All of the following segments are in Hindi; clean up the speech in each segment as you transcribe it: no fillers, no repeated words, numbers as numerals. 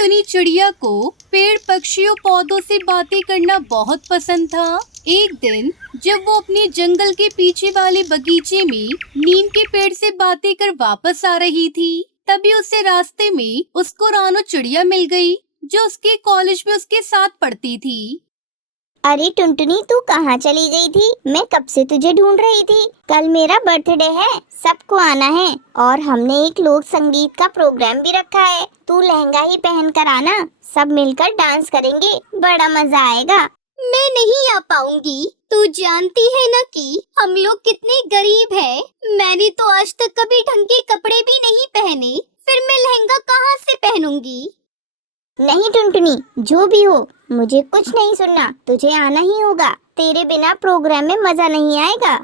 टुनटुनी चिड़िया को पेड़ पक्षियों पौधों से बातें करना बहुत पसंद था। एक दिन जब वो अपने जंगल के पीछे वाले बगीचे में नीम के पेड़ से बातें कर वापस आ रही थी, तभी उसे रास्ते में उसको रानो चिड़िया मिल गई, जो उसके कॉलेज में उसके साथ पढ़ती थी। अरे टुनटुनी, तू कहाँ चली गई थी? मैं कब से तुझे ढूंढ रही थी। कल मेरा बर्थडे है, सबको आना है और हमने एक लोक संगीत का प्रोग्राम भी रखा है। तू लहंगा ही पहन कर आना, सब मिलकर डांस करेंगे, बड़ा मजा आएगा। मैं नहीं आ पाऊंगी। तू जानती है ना कि हम लोग कितने गरीब हैं। मैंने तो आज तक कभी ढंग के कपड़े भी नहीं पहने, फिर मैं लहंगा कहाँ से पहनूंगी? नहीं टुनटुनी, जो भी हो मुझे कुछ नहीं सुनना, तुझे आना ही होगा। तेरे बिना प्रोग्राम में मजा नहीं आएगा।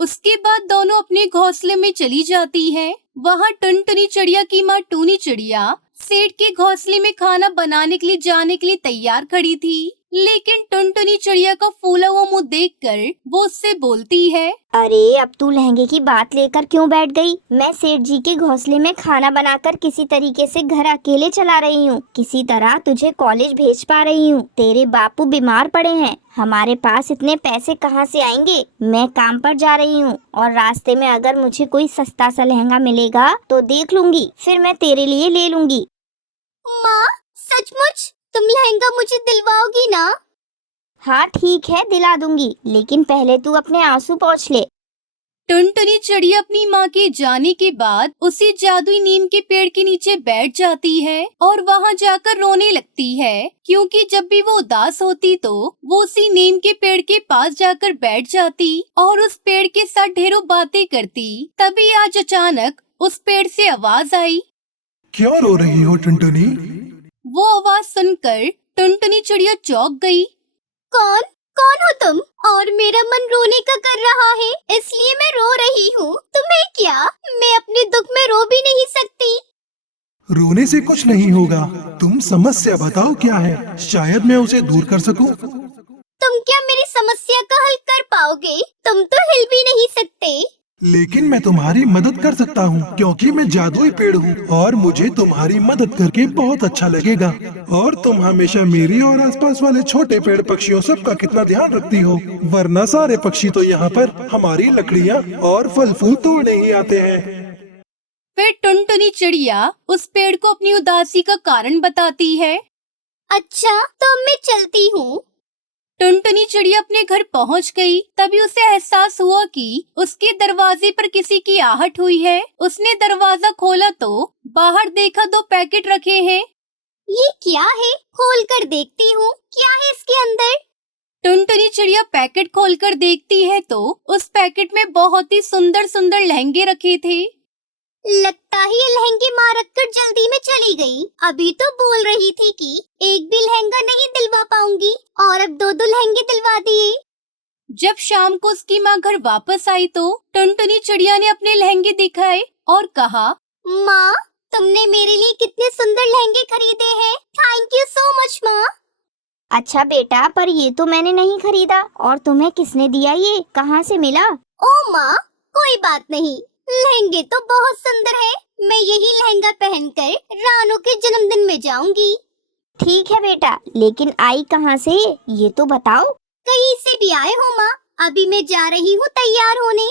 उसके बाद दोनों अपने घोंसले में चली जाती है। वहाँ टुनटुनी चिड़िया की माँ टूनी चिड़िया सेठ के घोंसले में खाना बनाने के लिए जाने के लिए तैयार खड़ी थी, लेकिन टुनटुनी चिड़िया का फूला हुआ मुंह देखकर वो उससे बोलती है, अरे अब तू लहंगे की बात लेकर क्यों बैठ गई? मैं सेठ जी के घोंसले में खाना बनाकर किसी तरीके से घर अकेले चला रही हूँ। किसी तरह तुझे कॉलेज भेज पा रही हूँ। तेरे बापू बीमार पड़े हैं, हमारे पास इतने पैसे कहाँ से आएंगे? मैं काम पर जा रही हूँ और रास्ते में अगर मुझे कोई सस्ता सा लहंगा मिलेगा तो देख लूंगी, फिर मैं तेरे लिए ले लूंगी। माँ, सचमुच तुम लहंगा मुझे दिलवाओगी ना? हाँ ठीक है, दिला दूंगी, लेकिन पहले तू अपने आंसू पोंछ ले। टुनटुनी चिड़िया अपनी माँ के जाने के बाद उसी जादुई नीम के पेड़ के नीचे बैठ जाती है और वहाँ जाकर रोने लगती है, क्योंकि जब भी वो उदास होती तो वो उसी नीम के पेड़ के पास जाकर बैठ जाती और उस पेड़ के साथ ढेरों बातें करती। तभी आज अचानक उस पेड़ से आवाज आई। क्यों रो रही हो टुनटुनी? वो आवाज सुनकर टुनटुनी चिड़िया चौंक गई। कौन कौन हो तुम? और मेरा मन रोने का कर रहा है, इसलिए मैं रो रही हूँ। तुम्हें क्या? मैं अपने दुख में रो भी नहीं सकती। रोने से कुछ नहीं होगा, तुम समस्या बताओ क्या है, शायद मैं उसे दूर कर सकूं। तुम क्या मेरी समस्या का हल कर पाओगे? तुम तो हिल भी नहीं सकते। लेकिन मैं तुम्हारी मदद कर सकता हूँ, क्योंकि मैं जादुई पेड़ हूँ और मुझे तुम्हारी मदद करके बहुत अच्छा लगेगा। और तुम हमेशा मेरी और आसपास वाले छोटे पेड़ पक्षियों सबका कितना ध्यान रखती हो, वरना सारे पक्षी तो यहाँ पर हमारी लकड़ियाँ और फल फूल तोड़ने ही आते हैं। फिर टुनटुनी चिड़िया उस पेड़ को अपनी उदासी का कारण बताती है। अच्छा, तो अब मैं चलती हूँ। टुनटुनी चिड़िया अपने घर पहुंच गई। तभी उसे एहसास हुआ कि उसके दरवाजे पर किसी की आहट हुई है। उसने दरवाजा खोला तो बाहर देखा 2 पैकेट रखे हैं। ये क्या है? खोल कर देखती हूँ, क्या है इसके अंदर? टुनटुनी चिड़िया पैकेट खोलकर देखती है तो उस पैकेट में बहुत ही सुंदर सुंदर लहंगे रखे थे। लगता है ये लहंगे माँ रखकर जल्दी में चली गई। अभी तो बोल रही थी कि एक भी लहंगा नहीं दिलवा पाऊंगी, और अब 2 लहंगे दिलवा दिए। जब शाम को उसकी माँ घर वापस आई तो टुनटुनी चिड़िया ने अपने लहंगे दिखाए और कहा, माँ, तुमने मेरे लिए कितने सुंदर लहंगे खरीदे हैं। थैंक यू सो मच माँ। अच्छा बेटा, पर ये तो मैंने नहीं खरीदा। और तुम्हें किसने दिया? ये कहाँ से मिला? ओ माँ, कोई बात नहीं, लहंगे तो बहुत सुंदर है। मैं यही लहंगा पहनकर रानू के जन्मदिन में जाऊंगी। ठीक है बेटा, लेकिन आई कहाँ से ये तो बताओ। कहीं से भी आए हो माँ, अभी मैं जा रही हूँ तैयार होने।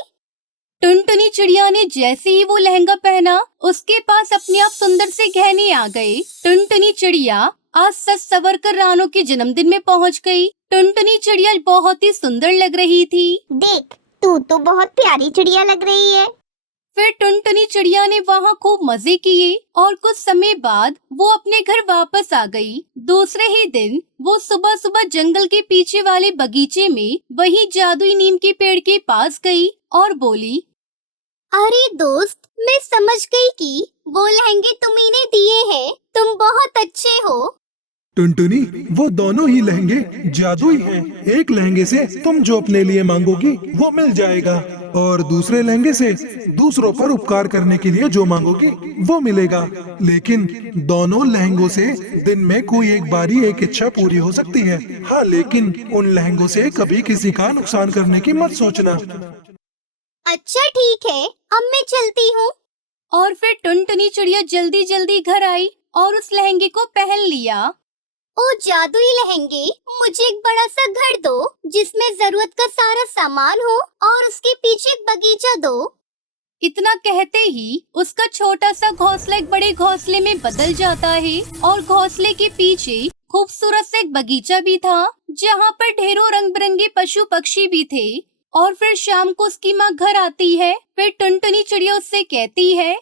टुनटुनी चिड़िया ने जैसे ही वो लहंगा पहना, उसके पास अपने आप सुंदर से गहने आ गए। टुनटुनी चिड़िया आज सज सवर कर रानू के जन्मदिन में पहुंच गई। टुनटुनी चिड़िया बहुत ही सुंदर लग रही थी। देख, तू तो बहुत प्यारी चिड़िया लग रही है। फिर टुनटुनी चिड़िया ने वहाँ खूब मजे किए और कुछ समय बाद वो अपने घर वापस आ गई। दूसरे ही दिन वो सुबह सुबह जंगल के पीछे वाले बगीचे में वही जादुई नीम के पेड़ के पास गई और बोली, अरे दोस्त, मैं समझ गई कि वो लहंगे तुम्ही ने दिए हैं। तुम बहुत अच्छे हो। टुनटुनी, वो दोनों ही लहंगे जादुई हैं। एक लहंगे से तुम जो अपने लिए मांगोगी वो मिल जाएगा, और दूसरे लहंगे से दूसरों पर उपकार करने के लिए जो मांगोगी वो मिलेगा। लेकिन दोनों लहंगों से दिन में कोई एक बारी एक इच्छा पूरी हो सकती है। हाँ, लेकिन उन लहंगों से कभी किसी का नुकसान करने की मत सोचना। अच्छा ठीक है, अब मैं चलती हूँ। और फिर टुनटुनी चिड़िया जल्दी जल्दी घर आई और उस लहंगे को पहन लिया। ओ जादुई लहंगे, मुझे एक बड़ा सा घर दो जिसमें जरूरत का सारा सामान हो और उसके पीछे एक बगीचा दो। इतना कहते ही उसका छोटा सा घोंसला एक बड़े घोंसले में बदल जाता है और घोंसले के पीछे खूबसूरत से एक बगीचा भी था जहाँ पर ढेरों रंग बिरंगे पशु पक्षी भी थे। और फिर शाम को उसकी माँ घर आती है। फिर टुनटुनी चिड़िया उससे कहती है,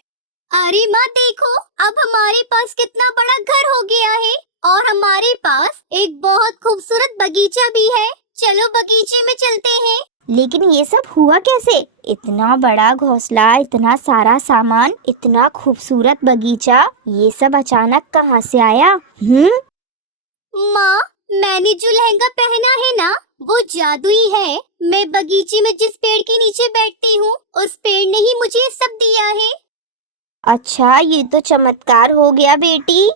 अरे माँ देखो, अब हमारे पास कितना बड़ा घर हो गया है और हमारे पास एक बहुत खूबसूरत बगीचा भी है। चलो बगीचे में चलते हैं। लेकिन ये सब हुआ कैसे? इतना बड़ा घोंसला, इतना सारा सामान, इतना खूबसूरत बगीचा, ये सब अचानक कहाँ से आया? माँ, मैंने जो लहंगा पहना है ना, वो जादुई है। मैं बगीचे में जिस पेड़ के नीचे बैठती हूँ, उस पेड़ ने ही मुझे ये सब दिया है। अच्छा, ये तो चमत्कार हो गया बेटी।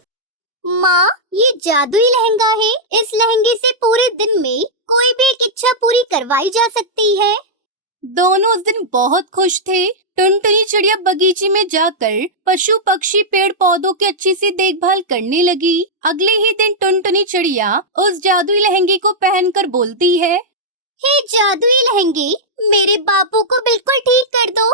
माँ, ये जादुई लहंगा है। इस लहंगे से पूरे दिन में कोई भी एक इच्छा पूरी करवाई जा सकती है। दोनों उस दिन बहुत खुश थे। टुनटुनी चिड़िया बगीचे में जाकर पशु पक्षी पेड़ पौधों की अच्छी सी देखभाल करने लगी। अगले ही दिन टुनटुनी चिड़िया उस जादुई लहंगे को पहनकर बोलती है, हे जादुई लहंगे, मेरे बापू को बिल्कुल ठीक कर दो।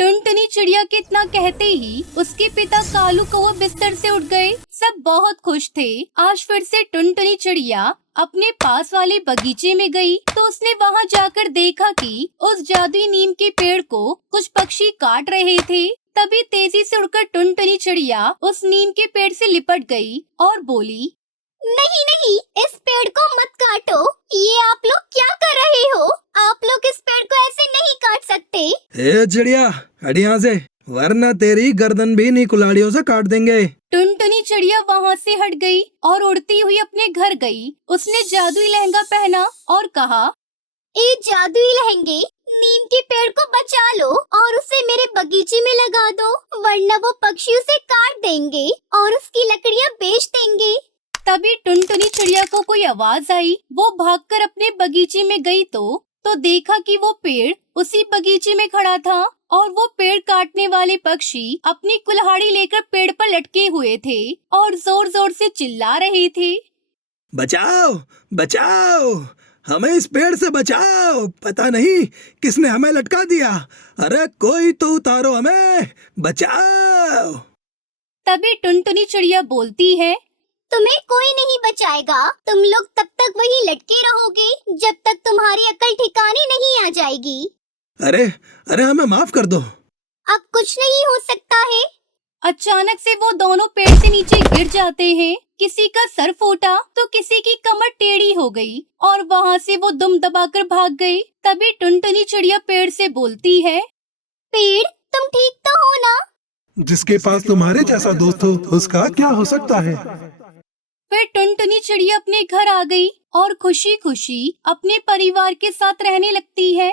टुनटुनी चिड़िया के इतना कहते ही उसके पिता कालू कौवा बिस्तर से उठ गए। सब बहुत खुश थे। आज फिर से टुनटुनी चिड़िया अपने पास वाले बगीचे में गई तो उसने वहां जाकर देखा कि उस जादुई नीम के पेड़ को कुछ पक्षी काट रहे थे। तभी तेजी से उड़कर टुनटुनी चिड़िया उस नीम के पेड़ से लिपट गई और बोली, नहीं नहीं, इस पेड़ को मत काटो। ये आप लोग क्या कर रहे हो? आप लोग इस पेड़ को ऐसे नहीं काट सकते। ए चिड़िया, हट यहाँ से, वरना तेरी गर्दन भी नी कुल्हाड़ियों से काट देंगे। टुनटुनी चिड़िया वहाँ से हट गई और उड़ती हुई अपने घर गई। उसने जादुई लहंगा पहना और कहा, ए जादुई लहंगे, नीम के पेड़ को बचा लो और उसे मेरे बगीचे में लगा दो, वरना वो पक्षी उसे काट देंगे और उसकी लकड़ियाँ बेच देंगे। तभी टुनटुनी चिड़िया को कोई आवाज आई। वो भागकर अपने बगीचे में गई तो देखा कि वो पेड़ उसी बगीचे में खड़ा था और वो पेड़ काटने वाले पक्षी अपनी कुल्हाड़ी लेकर पेड़ पर लटके हुए थे और जोर जोर से चिल्ला रहे थे, बचाओ बचाओ, हमें इस पेड़ से बचाओ, पता नहीं किसने हमें लटका दिया। अरे कोई तो उतारो हमें, बचाओ। तभी टुनटुनी चिड़िया बोलती है, तुम्हें कोई नहीं बचाएगा। तुम लोग तब तक वहीं लटके रहोगे जब तक तुम्हारी अकल ठिकाने नहीं आ जाएगी। अरे अरे हमें माफ कर दो। अब कुछ नहीं हो सकता है। अचानक से वो दोनों पेड़ से नीचे गिर जाते हैं। किसी का सर फूटा तो किसी की कमर टेढ़ी हो गई और वहाँ से वो दुम दबाकर भाग गई। तभी टुनटुनी चिड़िया पेड़ से बोलती है, पेड़, तुम ठीक तो हो ना? जिसके पास तुम्हारे जैसा दोस्त हो उसका क्या हो सकता है। फिर टुनटुनी चिड़िया अपने घर आ गई और खुशी खुशी अपने परिवार के साथ रहने लगती है।